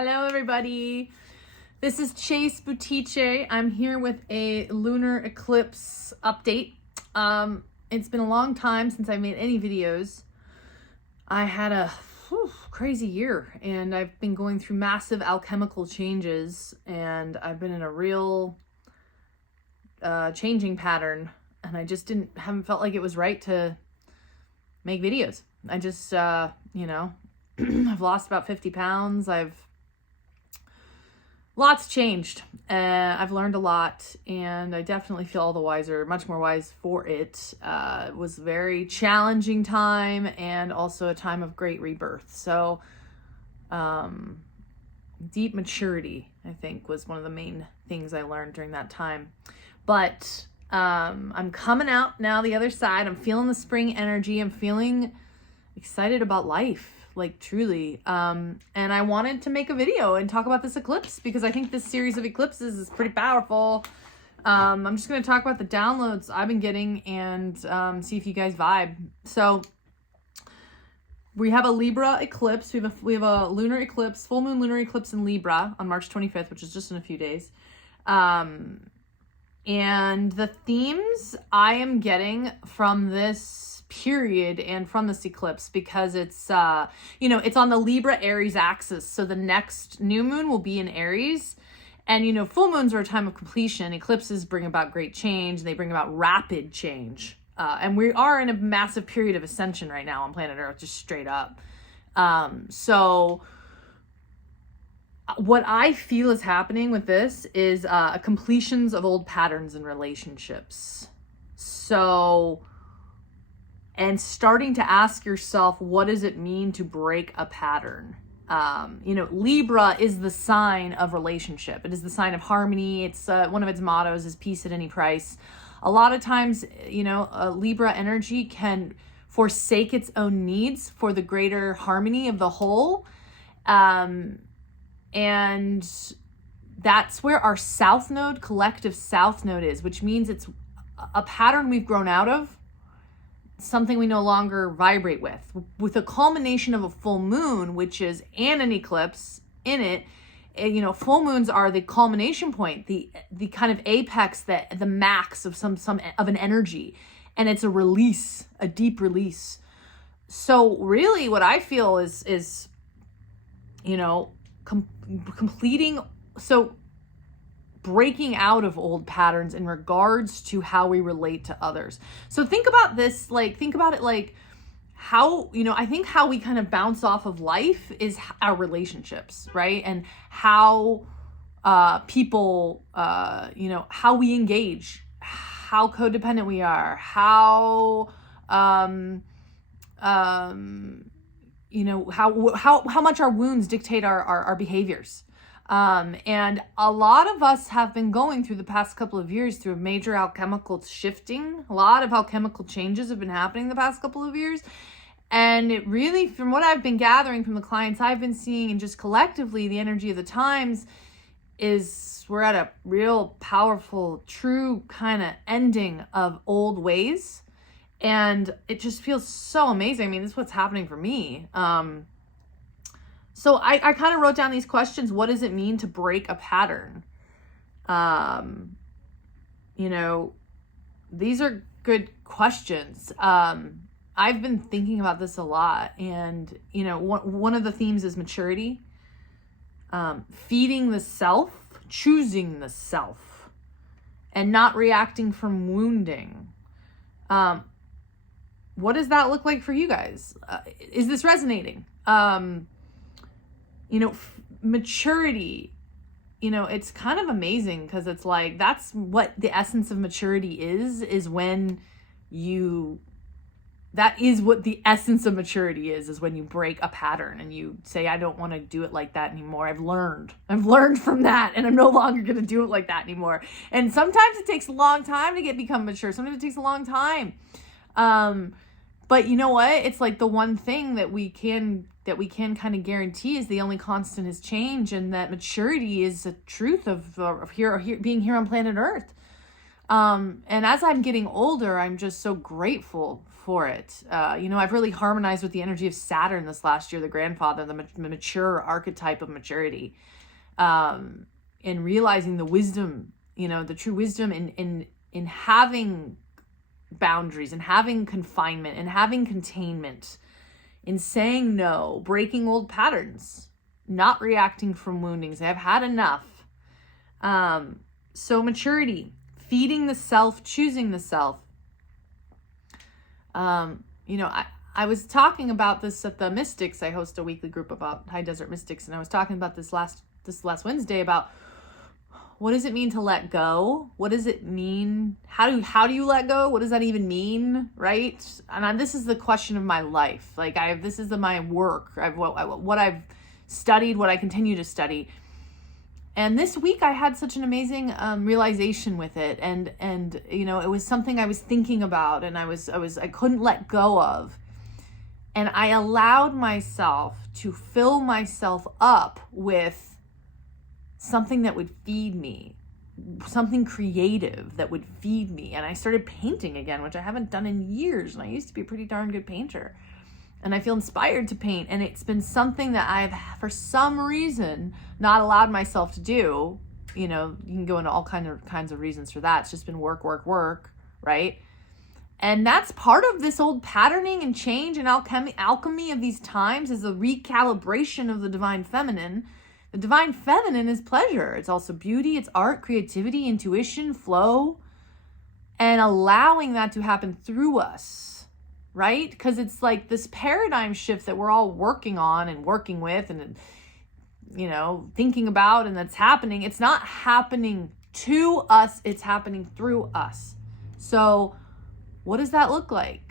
Hello, everybody. This is Chase Butice. I'm here with a lunar eclipse update. It's been a long time since I made any videos. I had a crazy year, and I've been going through massive alchemical changes, and I've been in a real changing pattern, and I just haven't felt like it was right to make videos. I just, I've lost about 50 pounds. Lots changed. I've learned a lot, and I definitely feel all the wiser, much more wise for it. It was a very challenging time and also a time of great rebirth. So, deep maturity, I think, was one of the main things I learned during that time. But I'm coming out now the other side. I'm feeling the spring energy. I'm feeling excited about life. Like truly. And I wanted to make a video and talk about this eclipse because I think this series of eclipses is pretty powerful. I'm just going to talk about the downloads I've been getting and see if you guys vibe. So we have a Libra eclipse. We have a lunar eclipse, full moon lunar eclipse in Libra on March 25th, which is just in a few days. And the themes I am getting from this period and from this eclipse, because it's it's on the Libra Aries axis, so the next new moon will be in Aries, and full moons are a time of completion. Eclipses bring about great change. They bring about rapid change, and we are in a massive period of ascension right now on planet Earth, just straight up. So what I feel is happening with this is completions of old patterns in relationships. And starting to ask yourself, what does it mean to break a pattern? Libra is the sign of relationship. It is the sign of harmony. It's one of its mottos is peace at any price. A lot of times, Libra energy can forsake its own needs for the greater harmony of the whole. And that's where our South Node, collective South Node is, which means it's a pattern we've grown out of, something we no longer vibrate with a culmination of a full moon, which is and an eclipse in it. Full moons are the culmination point, the kind of apex, the max of some of an energy, and it's a release, a deep release. So really what I feel is completing, so breaking out of old patterns in regards to how we relate to others. So think about this, think about it like how, I think how we kind of bounce off of life is our relationships, right? And how people, how we engage, how codependent we are, how, how much our wounds dictate our behaviors. And a lot of us have been going through the past couple of years through a major alchemical shifting. A lot of alchemical changes have been happening the past couple of years. And it really, from what I've been gathering from the clients I've been seeing and just collectively the energy of the times is we're at a real powerful, true kind of ending of old ways. And it just feels so amazing. I mean, this is what's happening for me. So I kind of wrote down these questions. What does it mean to break a pattern? These are good questions. I've been thinking about this a lot. And, one of the themes is maturity, feeding the self, choosing the self, and not reacting from wounding. What does that look like for you guys? Is this resonating? Maturity, it's kind of amazing because it's like, that's what the essence of maturity is when that is what the essence of maturity is when you break a pattern and you say, I don't want to do it like that anymore. I've learned from that, and I'm no longer going to do it like that anymore. And sometimes it takes a long time to become mature. Sometimes it takes a long time. But you know what? It's like the one thing that we can kind of guarantee is the only constant is change, and that maturity is the truth of being here on planet Earth. And as I'm getting older, I'm just so grateful for it. I've really harmonized with the energy of Saturn this last year, the grandfather, the mature archetype of maturity, and realizing the wisdom, the true wisdom in having boundaries and having confinement and having containment, in saying no, breaking old patterns, not reacting from woundings. I've had enough. So maturity, feeding the self, choosing the self. I was talking about this at the Mystics. I host a weekly group about High Desert Mystics, and I was talking about this last Wednesday about what does it mean to let go? What does it mean? How do you let go? What does that even mean? Right? And this is the question of my life. Like this is my work. What I've studied, what I continue to study. And this week I had such an amazing realization with it. And it was something I was thinking about, and I couldn't let go of. And I allowed myself to fill myself up with something that would feed me, something creative that would feed me. And I started painting again, which I haven't done in years. And I used to be a pretty darn good painter. And I feel inspired to paint. And it's been something that I've, for some reason, not allowed myself to do. You can go into all kinds of reasons for that. It's just been work, right? And that's part of this old patterning and change and alchemy of these times, is a recalibration of the divine feminine. The divine feminine is pleasure. It's also beauty. It's art, creativity, intuition, flow, and allowing that to happen through us, right? Because it's like this paradigm shift that we're all working on and working with and, thinking about, and that's happening. It's not happening to us. It's happening through us. So what does that look like?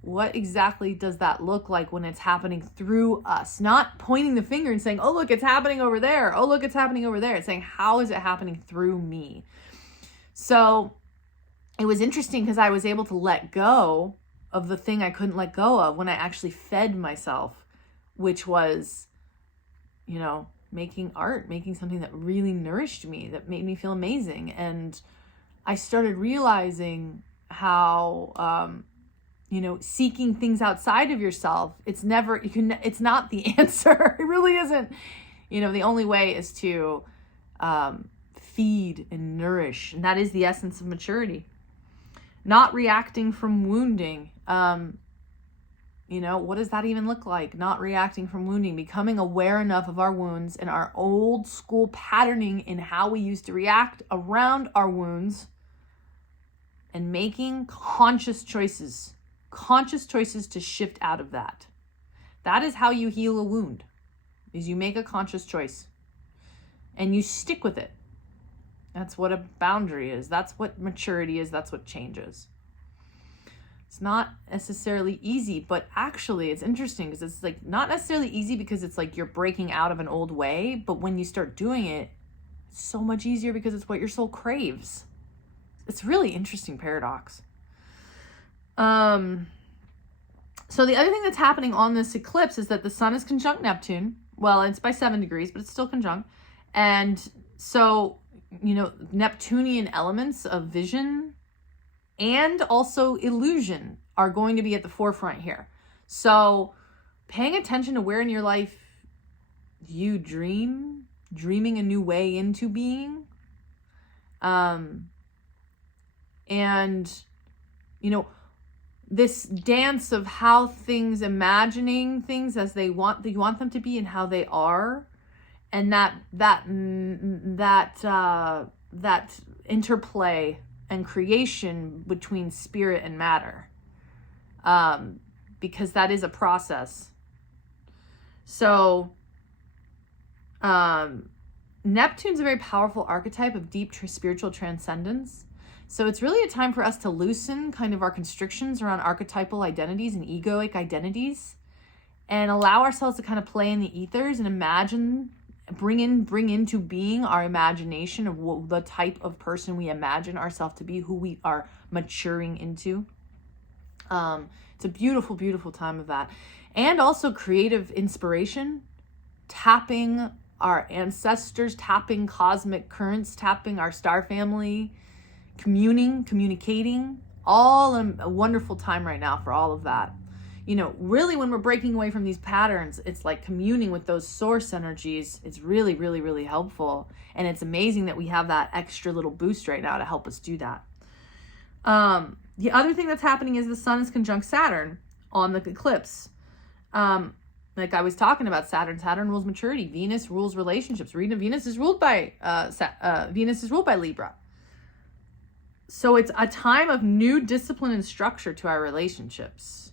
What exactly does that look like when it's happening through us? Not pointing the finger and saying, oh, look, it's happening over there. Oh, look, it's happening over there. It's saying, how is it happening through me? So it was interesting because I was able to let go of the thing I couldn't let go of when I actually fed myself, which was, making art, making something that really nourished me, that made me feel amazing. And I started realizing how, seeking things outside of yourself, it's not the answer. It really isn't. The only way is to feed and nourish. And that is the essence of maturity. Not reacting from wounding. What does that even look like? Not reacting from wounding, becoming aware enough of our wounds and our old school patterning in how we used to react around our wounds, and making conscious choices to shift out of that. That is how you heal a wound, is you make a conscious choice and you stick with it. That's what a boundary is. That's what maturity is. That's what change is. It's not necessarily easy, but actually it's interesting because it's like not necessarily easy because it's like you're breaking out of an old way, but when you start doing it, it's so much easier because it's what your soul craves. It's really interesting paradox. So the other thing that's happening on this eclipse is that the sun is conjunct Neptune. Well, it's by 7 degrees, but it's still conjunct. And so, Neptunian elements of vision and also illusion are going to be at the forefront here. So paying attention to where in your life you dreaming a new way into being. And, this dance of how things, imagining things as you want them to be and how they are. And that interplay and creation between spirit and matter. Because that is a process. So, Neptune's a very powerful archetype of deep spiritual transcendence. So it's really a time for us to loosen kind of our constrictions around archetypal identities and egoic identities, and allow ourselves to kind of play in the ethers and imagine, bring into being our imagination of the type of person we imagine ourselves to be, who we are maturing into. It's a beautiful, beautiful time of that. And also creative inspiration, tapping our ancestors, tapping cosmic currents, tapping our star family, communicating, all a wonderful time right now for all of that. You know, really when we're breaking away from these patterns, it's like communing with those source energies. It's really, really, really helpful. And it's amazing that we have that extra little boost right now to help us do that. The other thing that's happening is the sun is conjunct Saturn on the eclipse. Like I was talking about, Saturn rules maturity. Venus rules relationships. Venus is ruled by Libra. So it's a time of new discipline and structure to our relationships.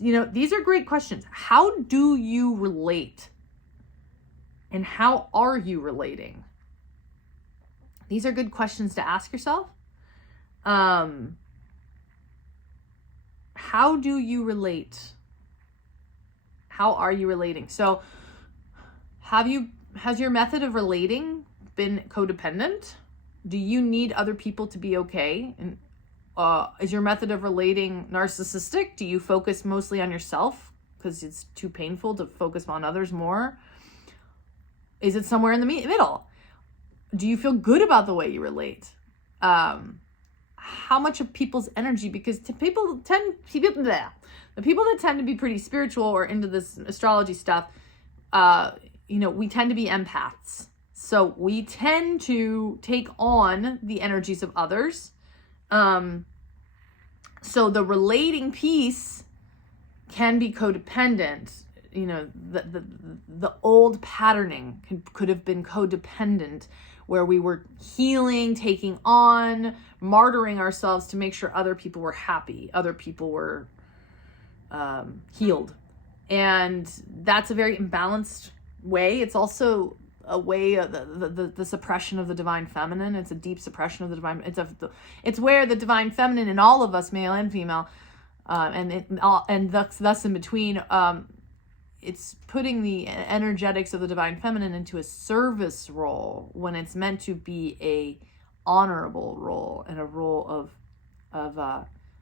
You know, these are great questions. How do you relate? And how are you relating? These are good questions to ask yourself. How do you relate? How are you relating? So has your method of relating been codependent? Do you need other people to be okay? And is your method of relating narcissistic? Do you focus mostly on yourself because it's too painful to focus on others more? Is it somewhere in the middle? Do you feel good about the way you relate? How much of people's energy, because the people that tend to be pretty spiritual or into this astrology stuff, you know, we tend to be empaths. So we tend to take on the energies of others. So the relating piece can be codependent. You know, the old patterning could have been codependent, where we were healing, taking on, martyring ourselves to make sure other people were happy, other people were healed. And that's a very imbalanced way. It's also a way of the suppression of the divine feminine. It's a deep suppression of the divine. It's where the divine feminine in all of us, male and female, and thus in between, it's putting the energetics of the divine feminine into a service role when it's meant to be a honorable role, and a role of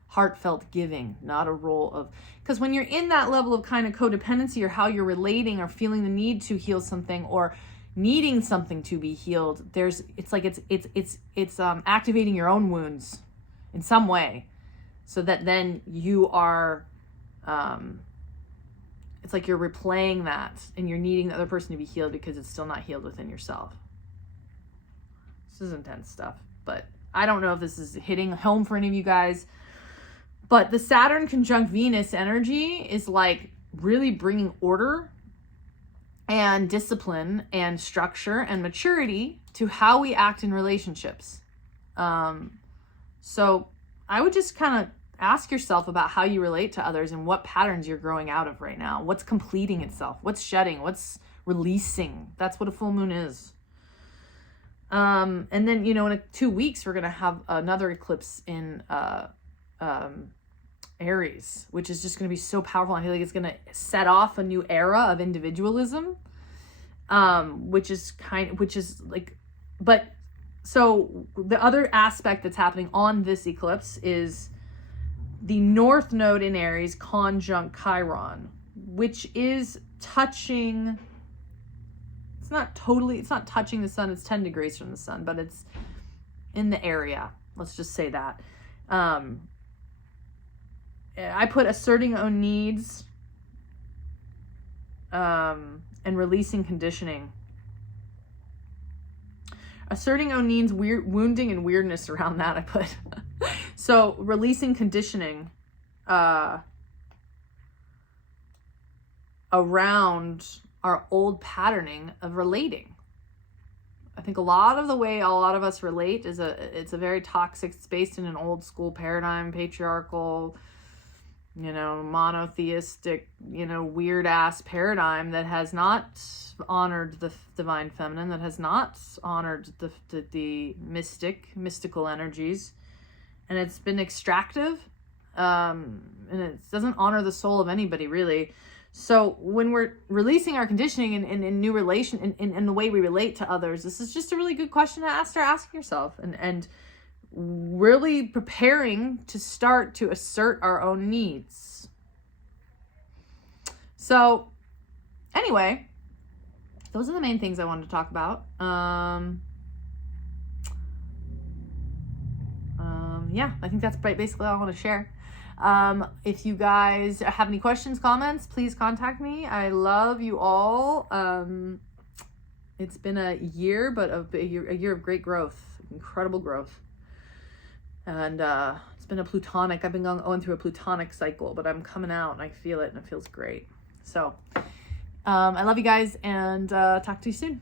heartfelt giving, not a role of, because when you're in that level of kind of codependency, or how you're relating or feeling the need to heal something or needing something to be healed, it's activating your own wounds in some way, so that then you are it's like you're replaying that, and you're needing the other person to be healed because it's still not healed within yourself. This is intense stuff, but I don't know if this is hitting home for any of you guys. But the Saturn conjunct Venus energy is like really bringing order and discipline and structure and maturity to how we act in relationships. So I would just kind of ask yourself about how you relate to others and what patterns you're growing out of right now. What's completing itself? What's shedding? What's releasing? That's what a full moon is. And then, you know, in 2 weeks, we're going to have another eclipse in Aries, which is just going to be so powerful. I feel like it's going to set off a new era of individualism, so the other aspect that's happening on this eclipse is the North Node in Aries conjunct Chiron, which is touching, it's not touching the sun, it's 10 degrees from the sun, but it's in the area. Let's just say that. I put asserting own needs and releasing conditioning. Asserting own needs, wounding and weirdness around that I put. So releasing conditioning around our old patterning of relating. I think a lot of the way a lot of us relate it's a very toxic, it's based in an old school paradigm, patriarchal, you know, monotheistic, you know, weird ass paradigm that has not honored the divine feminine, that has not honored the mystical energies, and it's been extractive, and it doesn't honor the soul of anybody really. So when we're releasing our conditioning in new relation, in the way we relate to others, this is just a really good question to start asking yourself, and really preparing to start to assert our own needs. So anyway, those are the main things I wanted to talk about. yeah, I think that's basically all I want to share. If you guys have any questions, comments, please contact me. I love you all. It's been a year, but a year of great growth, incredible growth. And it's been I've been going through a plutonic cycle, but I'm coming out and I feel it and it feels great. So I love you guys, and talk to you soon.